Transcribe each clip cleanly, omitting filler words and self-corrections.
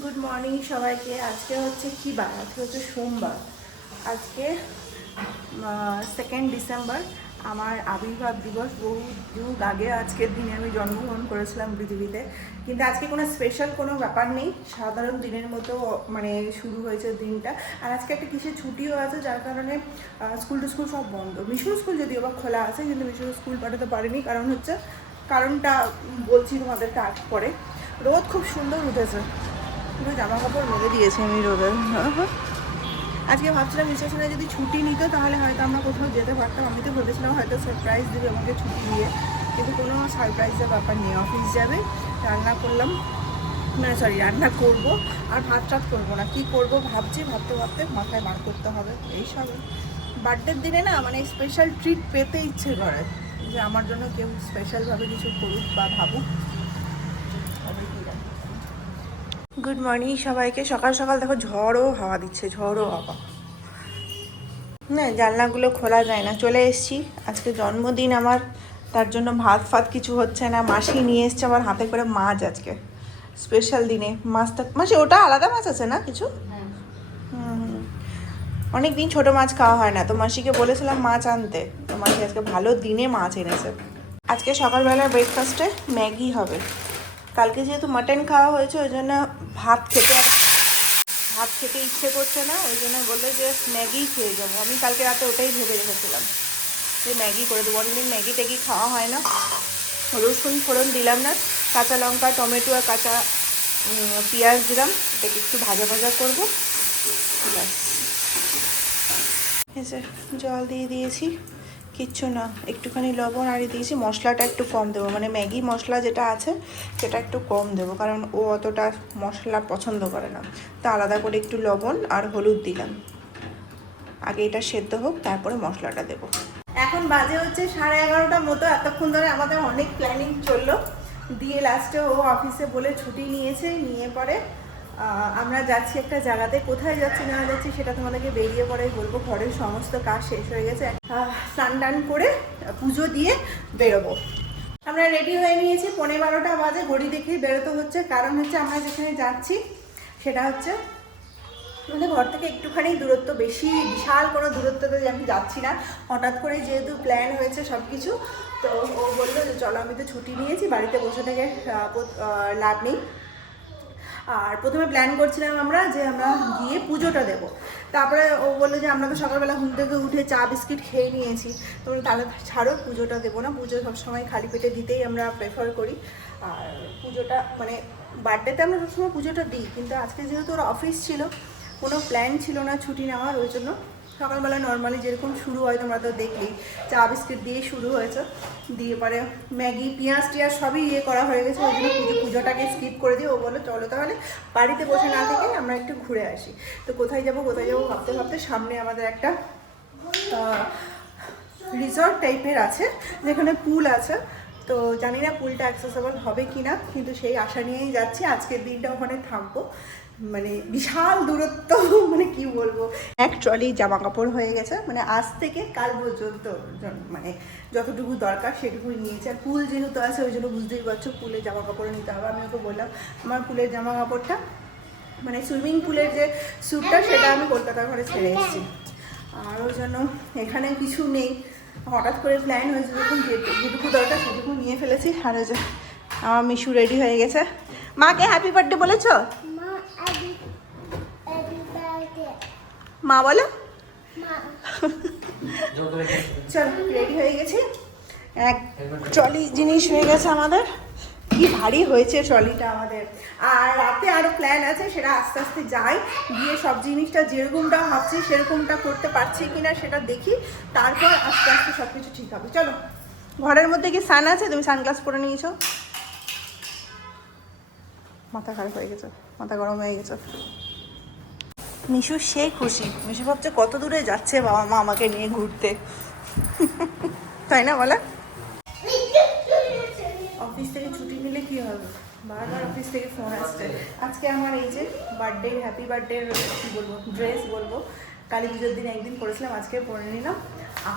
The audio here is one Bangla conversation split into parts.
গুড মর্নিং সবাইকে। আজকে হচ্ছে কি বার? আজকে হচ্ছে সোমবার। আজকে 2 ডিসেম্বর। আমার আবির্ভাব দিবস। বহু যুগ আগে আজকের দিনে আমি জন্মগ্রহণ করেছিলাম পৃথিবীতে, কিন্তু আজকে কোনো স্পেশাল কোনো ব্যাপার নেই, সাধারণ দিনের মতো মানে শুরু হয়েছে দিনটা। আর আজকে একটা কিসের ছুটিও আছে, যার কারণে স্কুল টুস্কুল সব বন্ধ। মিশুর স্কুল যদিও বা খোলা আছে, কিন্তু মিশুর স্কুল পাঠাতে পারিনি, কারণ হচ্ছে কারণটা বলছি তোমাদেরকে আজ পরে। রোদ খুব সুন্দর উঠেছে, পুরো জামা কাপড় মেলে দিয়েছি আমি রোদে। আজকে ভাবছিলাম রিসেপশনে যদি ছুটি নিত তাহলে হয়তো আমরা কোথাও যেতে পারতাম। আমি তো ভেবেছিলাম হয়তো সারপ্রাইজ দেবে আমাকে ছুটি দিয়ে, কিন্তু কোনো সারপ্রাইজের ব্যাপার নেই। অফিস যাবে, রান্না করলাম, মানে সরি রান্না করব, আর ভাত টাত করবো না। কী করবো ভাবছি, ভাবতে ভাবতে মাথায় বার করতে হবে। এইসব বার্থডের দিনে না মানে স্পেশাল ট্রিট পেতে ইচ্ছে করে, যে আমার জন্য কেউ স্পেশালভাবে কিছু করুক বা ভাবুক। গুড মর্নিং সবাইকে। সকাল সকাল দেখো ঝড়ও হাওয়া দিচ্ছে, ঝড়ও হাওয়া। না, জানলাগুলো খোলা যায় না। চলে এসেছি, আজকে জন্মদিন আমার, তার জন্য ভাত ফাত কিছু হচ্ছে না। মাসি নিয়ে এসছে আমার হাতে করে মাছ আজকে স্পেশাল দিনে। মাছটা মাসি ওটা আলাদা মাছ আছে না কিছু? অনেক দিন ছোটো মাছ খাওয়া হয় না, তো মাসিকে বলেছিলাম মাছ আনতে, তো মাসি আজকে ভালো দিনে মাছ এনেছে। আজকে সকালবেলার ব্রেকফাস্টে ম্যাগি হবে। কালকে যেহেতু মাটন খাওয়া হয়েছে, ওই জন্য ভাত খেতে ইচ্ছে করছে না, ওই জন্য বললো যে ম্যাগিই খেয়ে যাবো। আমি কালকে রাতে ওটাই ভেবে রেখেছিলাম যে ম্যাগি করে দেবো। অনেকদিন ম্যাগি ট্যাগি খাওয়া হয় না। রসুন ফোড়ন দিলাম না, কাঁচা লঙ্কা টমেটো আর কাঁচা পেঁয়াজ দিলাম, এটাকে একটু ভাজা ভাজা করবো, ব্যাস। এসে জল দিয়ে দিয়েছি, কিচ্ছু না, একটুখানি লবণ আর দিয়েছি। মশলাটা একটু কম দেবো, মানে ম্যাগি মশলা যেটা আছে সেটা একটু কম দেবো, কারণ ও অতটা মশলা পছন্দ করে না। তা আলাদা করে একটু লবণ আর হলুদ দিলাম। আগে এটা সেদ্ধ হোক, তারপরে মশলাটা দেবো। এখন বাজে হচ্ছে 11:30 মতো। এতক্ষণ ধরে আমাদের অনেক প্ল্যানিং চললো, দিয়ে লাস্টে ও অফিসে বলে ছুটি নিয়েছে। নিয়ে পরে আমরা যাচ্ছি একটা জায়গাতে। কোথায় যাচ্ছি না যাচ্ছি সেটা তোমাদেরকে বেরিয়ে পরে বলবো। ঘরের সমস্ত কাজ শেষ হয়ে গেছে, স্নান টান করে পুজো দিয়ে বেরোবো। আমরা রেডি হয়ে নিয়েছি, 11:15 বাজে। ঘড়ি দেখেই বেরোতে হচ্ছে, কারণ হচ্ছে আমরা যেখানে যাচ্ছি সেটা হচ্ছে আমাদের ঘর থেকে একটুখানি দূরত্ব, বেশি বিশাল কোনো দূরত্বতে আমি যাচ্ছি না। হঠাৎ করে যেহেতু প্ল্যান হয়েছে সব কিছু, তো ও বললো যে চলো, আমি তো ছুটি নিয়েছি, বাড়িতে বসে থেকে লাভ নেই। আর প্রথমে প্ল্যান করছিলাম আমরা যে আমরা গিয়ে পুজোটা দেবো। তারপরে ও বললো যে আমরা তো সকালবেলা ঘুম থেকে উঠে চা বিস্কিট খেয়ে নিয়েছি, তো তাহলে ছাড়ো, পুজোটা দেবো না। পুজো সবসময় খালি পেটে দিতেই আমরা প্রেফার করি। আর পুজোটা মানে বার্থডেতে আমরা সবসময় পুজোটা দিই, কিন্তু আজকে যেহেতু ওর অফিস ছিল, কোনো প্ল্যান ছিল না ছুটি নেওয়ার, ওই জন্য সকালবেলা নর্মালি যেরকম শুরু হয় তোমরা তো দেখলেই, চা বিস্কিট দিয়ে শুরু হয়েছে। দিয়ে পরে ম্যাগি পেঁয়াজ টিয়াজ সবই করা হয়ে গেছে, ওই জন্য পুজোটাকে স্কিপ করে দিয়ে ও বললো চলো তাহলে বাড়িতে বসে না থেকে আমরা একটু ঘুরে আসি। তো কোথায় যাবো ভাবতে ভাবতে সামনে আমাদের একটা রিসর্ট টাইপের আছে, যেখানে পুল আছে। তো জানি না পুলটা অ্যাক্সেসেবল হবে কি না, কিন্তু সেই আশা নিয়েই যাচ্ছি। আজকের দিনটা ওখানে থাকবো, মানে বিশাল দূরত্ব, মানে কি বলবো। এক ট্রলি জামা কাপড় হয়ে গেছে, মানে আজ থেকে কাল পর্যন্ত মানে যতটুকু দরকার সেটুকুই নিয়েছে। আর পুল যেহেতু আছে ওই জন্য বুঝতেই পারছো পুলে জামা কাপড় নিতে হবে। আমি ওকে বললাম আমার পুলের জামা কাপড়টা, মানে সুইমিং পুলের যে স্যুটটা, সেটা আমি কলকাতার ঘরে ছেড়ে এসেছি। আর ওই জন্য এখানে কিছু নেই, হঠাৎ করে প্ল্যান হয়েছে যখন যেটুকু দরকার সেটুকু নিয়ে ফেলেছি। আর ওই যে আমার মিশু রেডি হয়ে গেছে। মাকে হ্যাপি বার্থডে বলেছো? মা বলো। চলো রেডি হয়ে গেছি, এক ট্রলি জিনিস হয়ে গেছে আমাদের। কি ভারী হয়েছে ট্রলিটা আমাদের। আর রাতে আরও প্ল্যান আছে, সেটা আস্তে আস্তে যাই, গিয়ে সব জিনিসটা যেরকমটা ভাবছি সেরকমটা করতে পারছি কিনা সেটা দেখি, তারপর আস্তে আস্তে সব কিছু ঠিক হবে। চলো, ঘরের মধ্যে কি সান আছে? তুমি সানগ্লাস পরে নিয়েছো? মাথা খারাপ হয়ে গেছে, মাথা গরম হয়ে গেছে। মিশু সেই খুশি, মিশু ভাবছে কত দূরে যাচ্ছে বাবা মা আমাকে নিয়ে ঘুরতে, তাই না বলে? অফিস থেকে ছুটি নিলে কি হবে, বারবার অফিস থেকে ফোন আসছে। আজকে আমার এই যে বার্থডে, হ্যাপি বার্থডে কী বলবো, ড্রেস বলবো, কালী পুজোর দিন একদিন পরেছিলাম, আজকে পরে নিলাম।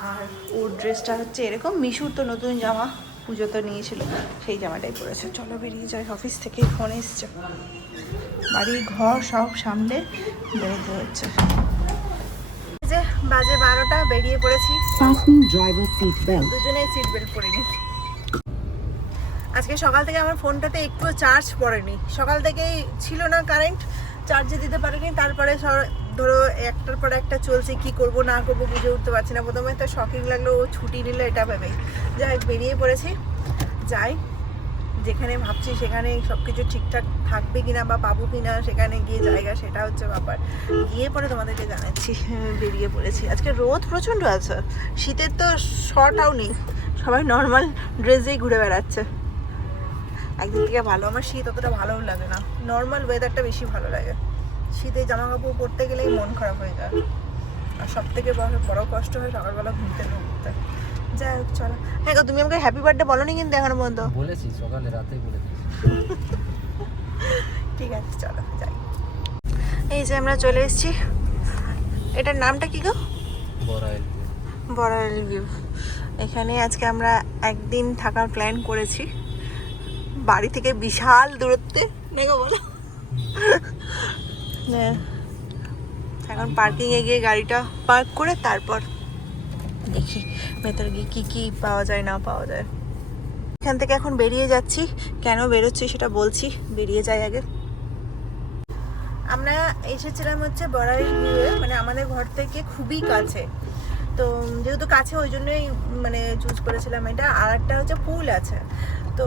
আর ওর ড্রেসটা হচ্ছে এরকম, মিশুর তো নতুন জামা পুজো তো নিয়েছিল, সেই জামাটাই পরেছে। চলো বেরিয়ে যাই, অফিস থেকে ফোন এসছে। বাড়ি ঘর সব সামনে বেরোতে হচ্ছে। যে বাজে 12টা, বেরিয়ে পড়েছি। দুজনেই সিট বেল্ট পরিনি। আজকে সকাল থেকে আমার ফোনটাতে একটু চার্জ পড়েনি, সকাল থেকেই ছিল না কারেন্ট, চার্জে দিতে পারিনি। তারপরে ধরো একটার পর একটা চলছে, কি করব না করব বুঝে উঠতে পারছি না। প্রথমে তো শকিং লাগলো ও ছুটি নিল এটা ভেবেই। যাই বেরিয়ে পড়েছি, যাই যেখানে ভাবছি সেখানে সব কিছু ঠিকঠাক থাকবে কিনা বা পাবো কিনা, সেখানে গিয়ে জায়গা সেটা হচ্ছে ব্যাপার। গিয়ে পরে তোমাদেরকে জানাচ্ছি। বেরিয়ে পড়েছি। আজকে রোদ প্রচণ্ড আছে, শীতের তো শর্টটাও নেই, সবাই নর্মাল ড্রেসেই ঘুরে বেড়াচ্ছে। একদিক থেকে ভালো, আমার শীত অতটা ভালোও লাগে না, নর্মাল ওয়েদারটা বেশি ভালো লাগে। শীতে জামা কাপড় পরতে গেলেই মন খারাপ হয়ে যায়, আর সব থেকে বড় কষ্ট হয় সকালবেলা ঘুরতে ঘুরতে। যাই হোক চলো। হ্যাঁ গো, তুমি আমাকে হ্যাপি বার্থডে বলো নি কিন্তু এখনো পর্যন্ত। বলেছি সকালে, রাতেই বলে দিয়েছি। ঠিক আছে চলো যাই। এই যে আমরা চলে এসেছি, এটার নামটা কি গো? বড়াইল ভিউ। এখানে আজকে আমরা একদিন থাকার প্ল্যান করেছি, বাড়ি থেকে বিশাল দূরত্বে নেগো বলো। এখন পার্কিংয়ে গিয়ে গাড়িটা পার্ক করে তারপর দেখি ভেতরে গিয়ে কী কী পাওয়া যায় না পাওয়া যায়। এখান থেকে এখন বেরিয়ে যাচ্ছি, কেন বেরোচ্ছি সেটা বলছি, বেরিয়ে যাই আগে। আমরা এসেছিলাম হচ্ছে বড়াইল ভিউয়ে, মানে আমাদের ঘর থেকে খুবই কাছে, তো যেহেতু কাছে ওই জন্যই মানে চুজ করেছিলাম এটা। আর একটা হচ্ছে পুল আছে, তো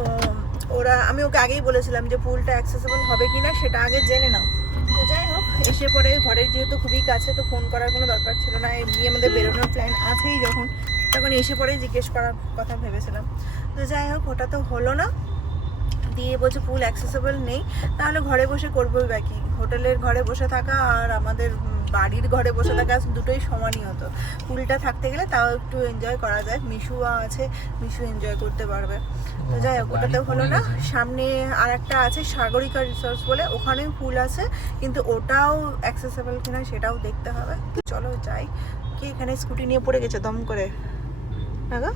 আমি ওকে আগেই বলেছিলাম যে পুলটা অ্যাক্সেসেবল হবে কিনা সেটা আগে জেনে নাও। তো যাই হোক, এসে পরে ঘরের যেহেতু খুবই কাছে, তো ফোন করার কোনো দরকার ছিল না। এমনি আমাদের বেরোনোর প্ল্যান আছেই যখন, তখন এসে পরে জিজ্ঞেস করার কথা ভেবেছিলাম। তো যাই হোক, ওটা তো হলো না, দিয়ে বলছে পুল অ্যাক্সেসেবল নেই। তাহলে ঘরে বসে করবোই বা কি, হোটেলের ঘরে বসে থাকা আর আমাদের বাড়ির ঘরে বসে থাকা দুটোই সমানই হতো। পুলটা থাকতে গেলে তাও একটু এনজয় করা যায়, মিশুয়া আছে, মিশু এনজয় করতে পারবে। তো যাই হোক, ওটাতেও হলো না। সামনে আর একটা আছে সাগরিকা রিসর্টস বলে, ওখানেও পুল আছে, কিন্তু ওটাও অ্যাক্সেসেবল কিনা সেটাও দেখতে হবে। চলো যাই। কি এখানে স্কুটি নিয়ে পড়ে গেছে দম করে, না গো?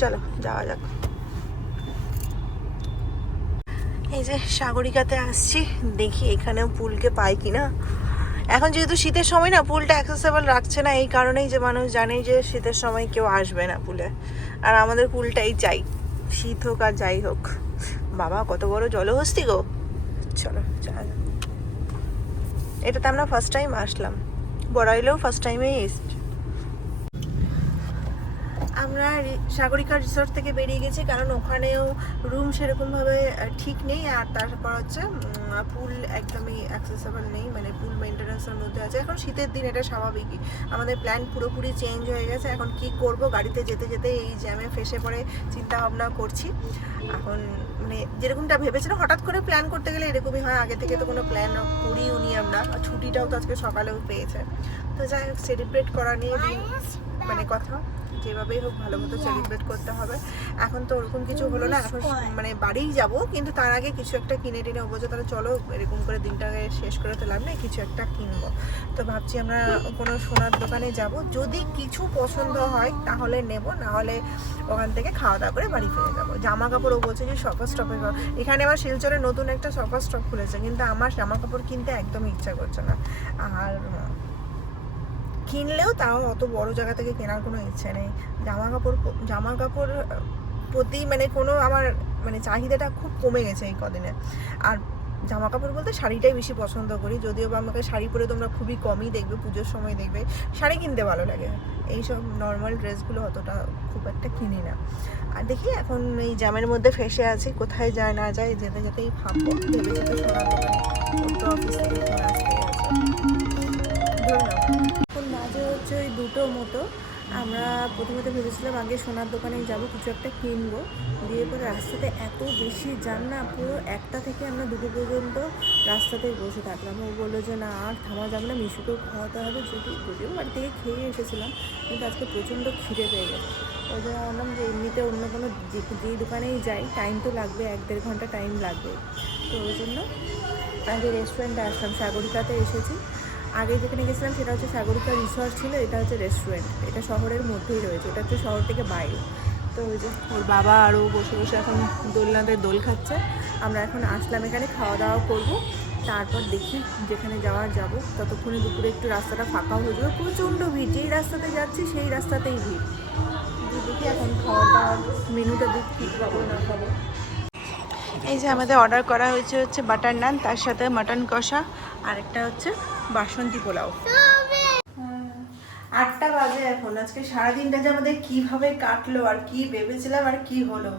চলো যাওয়া যাক। এই যে সাগরিকাতে আসছি, দেখি এখানেও পুলকে পাই কিনা। এখন যেহেতু শীতের সময় না, পুলটা অ্যাক্সেসেবল রাখছে না, এই কারণেই যে মানুষ জানেই যে শীতের সময় কেউ আসবে না পুলে, আর আমাদের পুলটাই চাই, শীত হোক আর যাই হোক। বাবা কত বড় জলহস্তি গো। চলো যাই। এটাতে আমরা ফার্স্ট টাইম আসলাম, বড়াইলেও ফার্স্ট টাইমেই এসছি। আমরা সাগরিকা রিসর্ট থেকে বেরিয়ে গেছি, কারণ ওখানেও রুম সেরকমভাবে ঠিক নেই, আর তারপর হচ্ছে পুল একদমই অ্যাক্সেসেবল নেই, মানে পুল মেনটেন্যান্সের মধ্যে আছে। এখন শীতের দিন, এটা স্বাভাবিকই। আমাদের প্ল্যান পুরোপুরি চেঞ্জ হয়ে গেছে। এখন কি করব, গাড়িতে যেতে যেতে এই জ্যামে ফেসে পড়ে চিন্তা ভাবনা করছি। এখন মানে যেরকমটা ভেবেছিলাম, হঠাৎ করে প্ল্যান করতে গেলে এরকমই হয়, আগে থেকে তো কোনো প্ল্যান করিও নি আমরা, ছুটিটাও তো আজকে সকালেও পেয়েছে। তো যাই হোক, সেলিব্রেট করা নিয়ে মানে কথা, যেভাবেই হোক ভালো মতো সেলিব্রেট করতে হবে। এখন তো ওরকম কিছু হলো না, এখন মানে বাড়িই যাব, কিন্তু তার আগে কিছু একটা কিনে টিনে বলছে, তাহলে চলো এরকম করে দিনটাকে শেষ করে তো লাভ নেই, কিছু একটা কিনবো। তো ভাবছি আমরা কোনো সোনার দোকানে যাব, যদি কিছু পছন্দ হয় তাহলে নেব, না হলে ওখান থেকে খাওয়া দাওয়া করে বাড়ি ফিরে যাবো। জামা কাপড়ও বলছে যে শপার স্টপে, এখানে আবার শিলচরে নতুন একটা শপার স্টপ খুলেছে, কিন্তু আমার জামা কাপড় কিনতে একদম ইচ্ছা করছে না, আর কিনলেও তাও অত বড় জায়গা থেকে কেনার কোনো ইচ্ছে নেই। জামা কাপড় প্রতি মানে কোনো আমার মানে চাহিদাটা খুব কমে গেছে এই কদিনে। আর জামা কাপড় বলতে শাড়িটাই বেশি পছন্দ করি, যদিও বা আমাকে শাড়ি পরে তোমরা খুবই কমই দেখবে, পুজোর সময় দেখবে শাড়ি কিনতে ভালো লাগে, এইসব নর্মাল ড্রেসগুলো অতটা খুব একটা কিনি না। আর দেখি এখন এই জ্যামের মধ্যে ফেসে আছি, কোথায় যায় না যায়, যেতে যেতেই ভাববো। ভেবেছি তো সোনার দোকানে, ওর তো অফিস থেকে ফোন আসতেই আছে। এখন বাজে হচ্ছে ওই 2টোর মতো। আমরা প্রথমে ভেবেছিলাম আগে সোনার দোকানে যাব, কিছু একটা কিনবো, দিয়ে পরে রাস্তাতে এত বেশি জ্যাম না, পুরো 1টা থেকে আমরা 2টো পর্যন্ত রাস্তাতেই বসে থাকলাম। ও বললো যে না আর থামা যাবে না, মিশুকেও খাওয়াতে হবে, যদিও বাড়ি থেকে খেয়ে এসেছিলাম, কিন্তু আজকে প্রচণ্ড খিদে পেয়ে গেছে। ওই জন্য ভাবলাম যে এমনিতে অন্য কোনো যেই দোকানেই যাই টাইম তো লাগবে, 1-1.5 ঘন্টা টাইম লাগবে, তো ওই জন্য আগে রেস্টুরেন্টে আসলাম। সাগরিকাতে এসেছি, আগে যেখানে গেছিলাম সেটা হচ্ছে সাগরিকা রিসর্ট ছিল, এটা হচ্ছে রেস্টুরেন্ট, এটা শহরের মধ্যেই রয়েছে, এটা হচ্ছে শহর থেকে বাইরে। তো ওই যে ওর বাবা আরও বসে বসে এখন দোলনাতে দোল খাচ্ছে। আমরা এখন আসলাম এখানে, খাওয়া দাওয়া করবো, তারপর দেখি যেখানে যাওয়ার যাব। ততক্ষণে দুপুরে একটু রাস্তাটা ফাঁকাও হয়ে যাবে। প্রচণ্ড ভিড়, যেই রাস্তাতে যাচ্ছি সেই রাস্তাতেই ভিড়। দেখি এখন খাওয়া দাওয়ার মেনুটা দেখি কী খাবো না খাবো। এই যে আমাদের অর্ডার করা হচ্ছে বাটার নান, তার সাথে মাটন কষা, আর একটা হচ্ছে বাসন্তী পোলাও। 8টা বাজে এখন। আজকে সারাদিনটা যে আমাদের কীভাবে কাটলো আর কি ভেবেছিলাম আর কি হলো।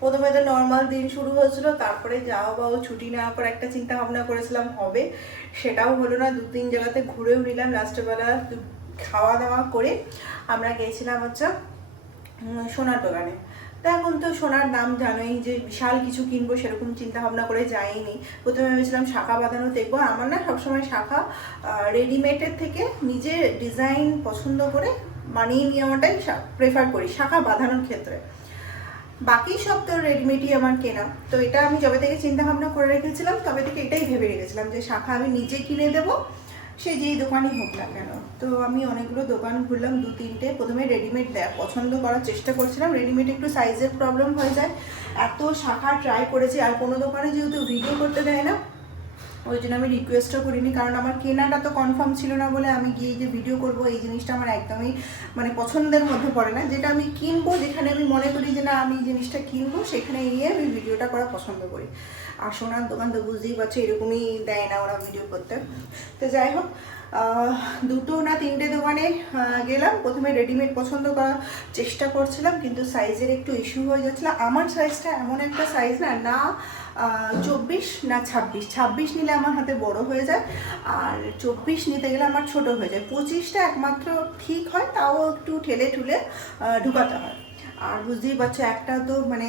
প্রথমে তো নর্মাল দিন শুরু হয়েছিল, তারপরে যাওয়া বাও ছুটি নেওয়ার পর একটা চিন্তা ভাবনা করেছিলাম হবে, সেটাও হলো না। 2-3 জায়গাতে ঘুরেও নিলাম। রাত্রেবেলা খাওয়া দাওয়া করে আমরা গিয়েছিলাম হচ্ছে সোনার দোকানে। তো এখন তো সোনার দাম জানোই, যে বিশাল কিছু কিনবো সেরকম চিন্তা ভাবনা করে যাইনি। প্রথমে ভেবেছিলাম শাখা বাঁধানো দেখবো। আমার না সবসময় শাখা রেডিমেডের থেকে নিজে ডিজাইন পছন্দ করে বানিয়ে নেওয়াটাই প্রেফার করি শাখা বাঁধানোর ক্ষেত্রে। বাকি সব তো রেডিমেডই আমার কেনা। তো এটা আমি যবে থেকে চিন্তা ভাবনা করে রেখেছিলাম তবে থেকে এটাই ভেবে রেখেছিলাম যে শাখা আমি নিজে কিনে দেবো, সে যেই দোকানই হোক না কেন। তো আমি অনেকগুলো দোকান ঘুরলাম, 2-3টে। প্রথমে রেডিমেড পছন্দ করার চেষ্টা করছিলাম। রেডিমেড একটু সাইজের প্রবলেম হয়ে যায়, এত শাখা ট্রাই করেছি। আর কোনো দোকানে যেহেতু ভিডিও করতে দেয় না, ওই জন্য আমি রিকোয়েস্টও করিনি, কারণ আমার কেনাটা তো কনফার্ম ছিল না বলে আমি গিয়ে যে ভিডিও করব এই জিনিসটা আমার একদমই মানে পছন্দের মধ্যে পড়ে না। যেটা আমি কিনবো, যেখানে আমি মনে করি যে না আমি জিনিসটা কিনবো, সেখানে গিয়ে আমি ভিডিওটা করা পছন্দ করি। আর সোনার দোকান তো বুঝতেই পারছো এরকমই দেয় না ওরা ভিডিও করতে। তো যাই হোক, 2 না 3টে দোকানে গেলাম। প্রথমে রেডিমেড পছন্দ করার চেষ্টা করছিলাম, কিন্তু সাইজের একটু ইস্যু হয়ে যাচ্ছিলো। আমার সাইজটা এমন একটা সাইজ না 24 না 26 নিলে আমার হাতে বড় হয়ে যায়, আর 24 নিতে গেলে আমার ছোট হয়ে যায়। 25টা একমাত্র ঠিক হয়, তাও একটু ঠেলে ঠুলে ঢুকাতে হয়। আর বুঝতেই পারছো একটা তো মানে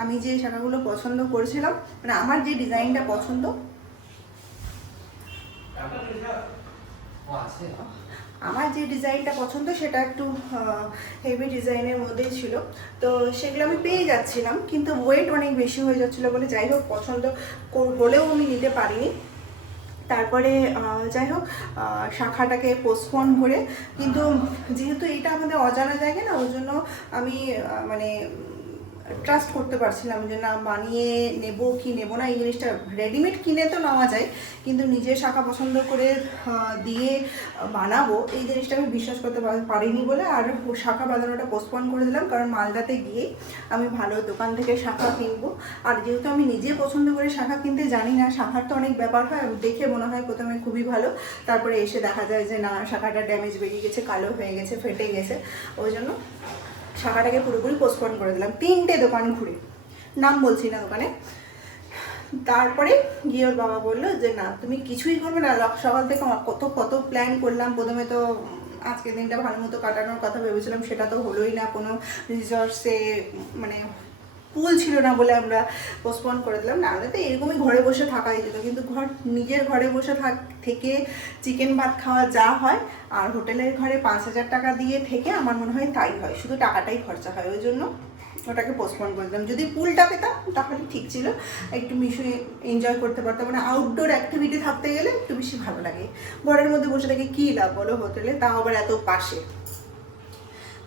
আমি যে শাখাগুলো পছন্দ করেছিলাম, মানে আমার যে ডিজাইনটা পছন্দ, আমার যে ডিজাইনটা পছন্দ সেটা একটু হেভি ডিজাইনের মধ্যেই ছিল। তো সেগুলো আমি পেয়ে যাচ্ছিলাম, কিন্তু ওয়েট অনেক বেশি হয়ে যাচ্ছিলো বলে যাই হোক পছন্দ হলেও আমি নিতে পারিনি। তারপরে যাই হোক শাখাটাকে পোস্টপোন করে, কিন্তু যেহেতু এটা আমাদের অজানা জায়গা না, ওই জন্য আমি মানে ট্রাস্ট করতে পারছিলাম যে না বানিয়ে নেব কি নেব না। এই জিনিসটা রেডিমেড কিনে তো নেওয়া যায়, কিন্তু নিজের শাখা পছন্দ করে দিয়ে বানাবো এই জিনিসটা আমি বিশ্বাস করতে পারিনি বলে আর শাখা বাঁধানোটা পোস্টপন করে দিলাম। কারণ মালদাতে গিয়ে আমি ভালো দোকান থেকে শাখা কিনবো, আর যেহেতু আমি নিজে পছন্দ করে শাখা কিনতে জানি না, শাখার তো অনেক ব্যাপার হয়। দেখে মনে হয় প্রথমে খুবই ভালো, তারপরে এসে দেখা যায় যে না শাখাটা ড্যামেজ বেরিয়ে গেছে, কালো হয়ে গেছে, ফেটে গেছে। ওই জন্য শাখাটাকে পুরোপুরি পোস্টপন করে দিলাম। 3টে দোকান ঘুরে, নাম বলছি না দোকানে। তারপরে গিয়ে ওর বাবা বললো যে না তুমি কিছুই করবে না। সকাল থেকে কত প্ল্যান করলাম। প্রথমে তো আজকের দিনটা ভালো মতো কাটানোর কথা ভেবেছিলাম, সেটা তো হলোই না। কোনো রিসর্টসে মানে পুল ছিল না বলে আমরা পোস্টপন করে দিলাম। নাহলে তো এরকমই ঘরে বসে থাকাই যেত, কিন্তু নিজের ঘরে বসে থেকে চিকেন ভাত খাওয়া যা হয়, আর হোটেলের ঘরে 5,000 টাকা দিয়ে থেকে আমার মনে হয় তাই হয়, শুধু টাকাটাই খরচা হয়। ওই জন্য ওটাকে পোস্টপন করে দিলাম। যদি পুলটা পেতাম তাহলে ঠিক ছিল, একটু মিশিয়ে এনজয় করতে পারতাম। মানে আউটডোর অ্যাক্টিভিটি থাকতে গেলে একটু বেশি ভালো লাগে। ঘরের মধ্যে বসে থেকে কী লাভ বলো হোটেলে, তাও আবার এত পাশে।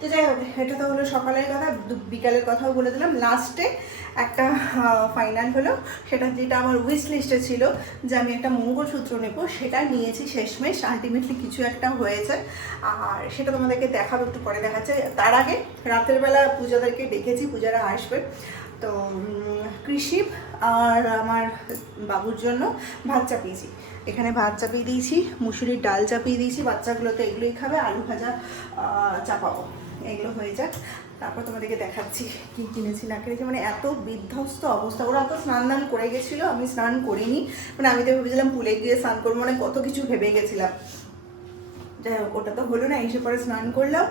তো যাই হোক, এটা তো হলো সকালের কথা। বিকালের কথাও বলে দিলাম। লাস্টে একটা ফাইনাল হলো, সেটা যেটা আমার উইশ লিস্টে ছিল যে আমি একটা মঙ্গলসূত্র নেবো, সেটা নিয়েছি শেষমেশ। আলটিমেটলি কিছু একটা হয়েছে, আর সেটা তোমাদেরকে দেখাবো, একটু পরে দেখাচ্ছে। তার আগে রাতের বেলা পূজাদেরকে ডেকেছি, পূজারা আসবে। তো কৃষি আর আমার বাবুর জন্য ভাত চাপিয়েছি। এখানে ভাত চাপিয়ে দিয়েছি, মুসুরির ডাল চাপিয়ে দিয়েছি। বাচ্চাগুলো তো এগুলোই খাবে, আলু ভাজা চাপাবো। এগুলো হয়ে যাক, তারপর তোমাদেরকে দেখাচ্ছি কি কিনেছি না কিনেছি। মানে এত বিধ্বস্ত অবস্থা। ওরা তো স্নান করে গেছিলো, আমি স্নান করিনি। মানে আমি তো ভেবেছিলাম পুলে গিয়ে স্নান করবো, মানে কত কিছু ভেবে গেছিলাম। যাই হোক, ওটা তো হলো না। এসে পরে স্নান করলাম,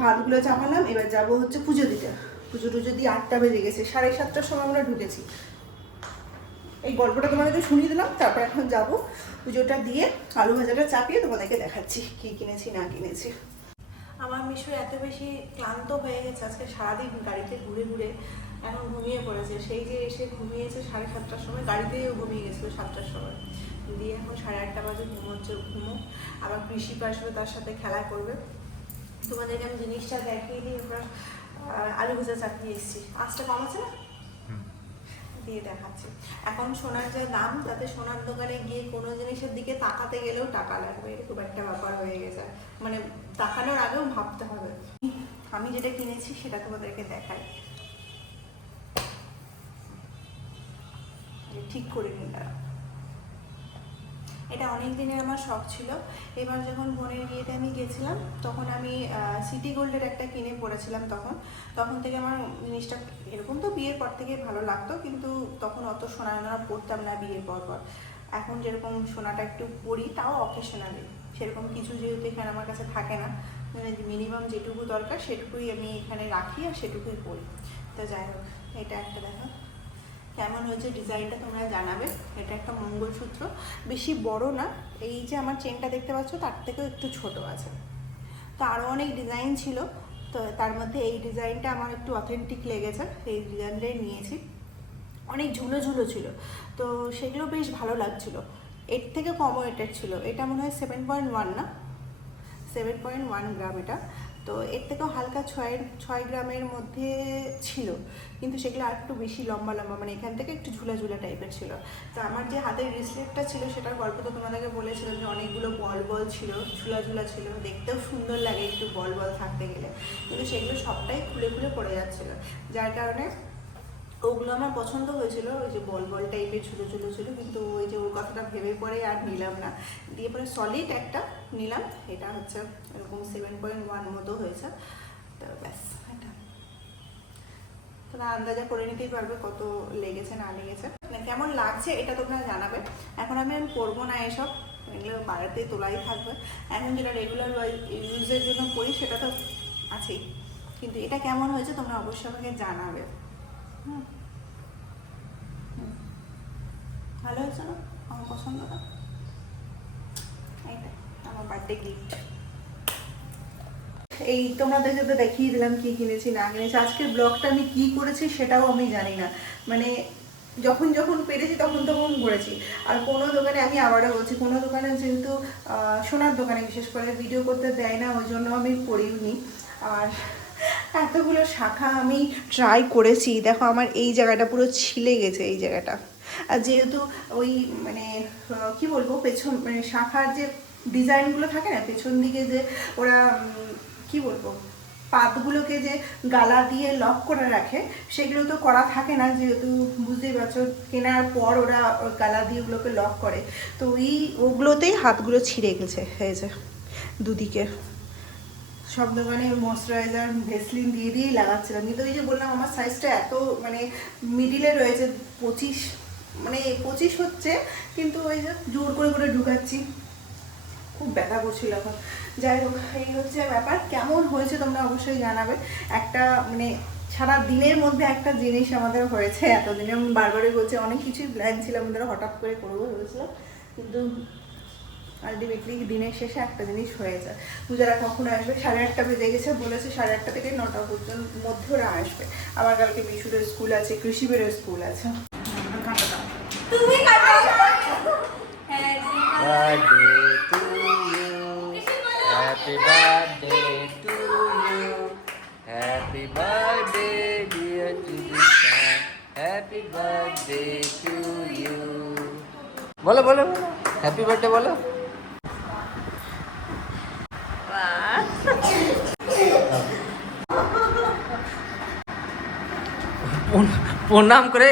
ভাতগুলো চাপালাম। এবার যাবো হচ্ছে পুজো দিতে। পুজো টুজো দিয়ে 8টা বেজে গেছে, 7:30টার সময় আমরা ঢুকেছি। এই গল্পটা তোমাদেরকে শুনিয়ে দিলাম। তারপর এখন যাবো পুজোটা দিয়ে আলু ভাজাটা চাপিয়ে তোমাদেরকে দেখাচ্ছি কি কিনেছি না কিনেছি। আমার মিশু এত বেশি ক্লান্ত হয়ে গেছে আজকে সারাদিন গাড়িতে ঘুরে ঘুরে, এখন ঘুমিয়ে পড়েছে। সেই যে এসে ঘুমিয়েছে 7:30টার সময়, গাড়িতেও ঘুমিয়ে গেছিলো 7টার সময়, দিয়ে এখন 8:30 বাজে ঘুমোচ্ছে। আবার কৃষি আসবে, তার সাথে খেলা করবে। তোমাদেরকে আমি জিনিসটা দেখিয়ে দিই। আমরা আর আলু ভাজা চাটনি এসেছি। আঁচটা কম আছে না, দিয়ে দেখাচ্ছি। এখন সোনার যে দাম, তাতে সোনার দোকানে গিয়ে কোনো জিনিসের দিকে তাকাতে গেলেও টাকা লাগবে, এরকম একটা ব্যাপার হয়ে গেছে। মানে তাকানোর আগেও ভাবতে হবে। আমি যেটা কিনেছি সেটা তোমাদেরকে দেখাই, ঠিক করে নিন। এটা অনেক দিনের আমার শখ ছিল। এবার যখন বোনের বিয়েতে আমি গেছিলাম, তখন আমি সিটি গোল্ডের একটা কিনে পরেছিলাম। তখন থেকে আমার জিনিসটা এরকম তো বিয়ের পর থেকে ভালো লাগতো, কিন্তু তখন অত সোনা পরতাম না বিয়ের পর। এখন যেরকম সোনাটা একটু পরি, তাও অকেশনালি, সেরকম কিছু যেহেতু এখানে আমার কাছে থাকে না, মানে মিনিমাম যেটুকু দরকার সেটুকুই আমি এখানে রাখি আর সেটুকুই পরি। তো যাই হোক, এটা একটা দেখো কেমন হয়েছে ডিজাইনটা, তোমরা জানাবে। এটা একটা মঙ্গলসূত্র, বেশি বড় না, এই যে আমার চেনটা দেখতে পাচ্ছ তার থেকেও একটু ছোট আছে। তো আরও অনেক ডিজাইন ছিল, তো তার মধ্যে এই ডিজাইনটা আমার একটু অথেন্টিক লেগেছে, এই ডিজাইনটাই নিয়েছি। অনেক ঝুলো ঝুলো ছিল, তো সেগুলো বেশ ভালো লাগছিল। এর থেকে কম ওয়েটের ছিল, এটা মনে হয় 7.1 না, 7.1 গ্রাম এটা। তো এর থেকেও হালকা 6 গ্রামের মধ্যে ছিল, কিন্তু সেগুলো আর একটু বেশি লম্বা লম্বা, মানে এখান থেকে একটু ঝুলা ঝুলা টাইপের ছিল। তো আমার যে হাতের ব্রেসলেটটা ছিল সেটার গল্প তো তোমাদেরকে বলেছিলাম, যে অনেকগুলো বল বল ছিল, ঝুলা ঝুলা ছিল, দেখতেও সুন্দর লাগে একটু বল বল থাকতে গেলে, কিন্তু সেগুলো সবটাই খুলে খুলে পড়ে যাচ্ছিলো, যার কারণে ওগুলো আমার পছন্দ হয়েছিল, ওই যে বল বল টাইপের ছোটো ছোটো ছিল, কিন্তু ওই যে ওর কথাটা ভেবে পরে আর নিলাম না। দিয়ে পরে সলিড একটা নিলাম, এটা হচ্ছে এরকম 7.1 মতো হয়েছে। তো ব্যাস, এটা তোমরা আন্দাজা করে নিতেই পারবে কত লেগেছে না লেগেছে, মানে কেমন লাগছে এটা তোমরা জানাবে। এখন আমি করবো না এসব, এগুলো বাড়িতেই তোলাই থাকবে। এখন যেটা রেগুলার ইউজের জন্য করি সেটা তো আছেই, কিন্তু এটা কেমন হয়েছে তোমরা অবশ্যই আমাকে জানাবে। ভালো হয়েছে না আমার পছন্দটা? এইটা আমার বার্থডে গিফট। এই তোমাদেরকে তো দেখিয়ে দিলাম কি কিনেছি না কিনেছি। আজকের ব্লগটা আমি কি করেছি সেটাও আমি জানি না, মানে যখন যখন পেরেছি তখন তখন করেছি। আর কোনো দোকানে, আমি আবারও বলছি, কোনো দোকানে যেহেতু সোনার দোকানে বিশেষ করে ভিডিও করতে দেয় না, ওই জন্য আমি করিনি। আর এতগুলো শাখা আমি ট্রাই করেছি, দেখো আমার এই জায়গাটা পুরো ছিলে গেছে, এই জায়গাটা। আর যেহেতু ওই মানে কি বলবো, পেছন মানে শাখার যে ডিজাইনগুলো থাকে না পেছন দিকে, যে ওরা কি বলবো পাতগুলোকে যে গালা দিয়ে লক করে রাখে, সেগুলো তো করা থাকে না, যেহেতু বুঝতেই পারছো কেনার পর ওরা গালা দিয়ে ওগুলোকে লক করে। তো ওগুলোতেই হাতগুলো ছিঁড়ে হয়েছে দুদিকে। সব দোকানে ময়শ্চারাইজার ভেসলিন দিয়ে দিয়েই লাগাচ্ছিলাম, কিন্তু ওই যে বললাম আমার সাইজটা এত মানে মিডিলে রয়েছে, 25 মানে 25 হচ্ছে, কিন্তু ওই যে জোর করে করে ঢুকাচ্ছি, খুব ব্যথা করছিল এখন। যাই হোক, এই হচ্ছে ব্যাপার। কেমন হয়েছে তোমরা অবশ্যই জানাবে। একটা মানে সারা দিনের মধ্যে একটা জিনিস আমাদের হয়েছে, এতদিনে আমি বারবারই বলছি, অনেক কিছুই প্ল্যান ছিল আমাদের, হঠাৎ করে করবো ভেবেছিলাম, কিন্তু আলটিমেটলি দিনের শেষে একটা জিনিস হয়েছে। পূজারা কখন আসবে? 8:30 বেজে গেছে, বলেছে 8:30 থেকে 9টা পর্যন্ত মধ্যে ওরা আসবে। আবার কালকে বিশুরের স্কুল আছে, কৃষিবেরও স্কুল আছে। তুমি Happy birthday to you. Happy birthday dear Trisha. Happy birthday to you. बोलो बोलो बोलो हैप्पी बर्थडे बोलो। प्रणाम करे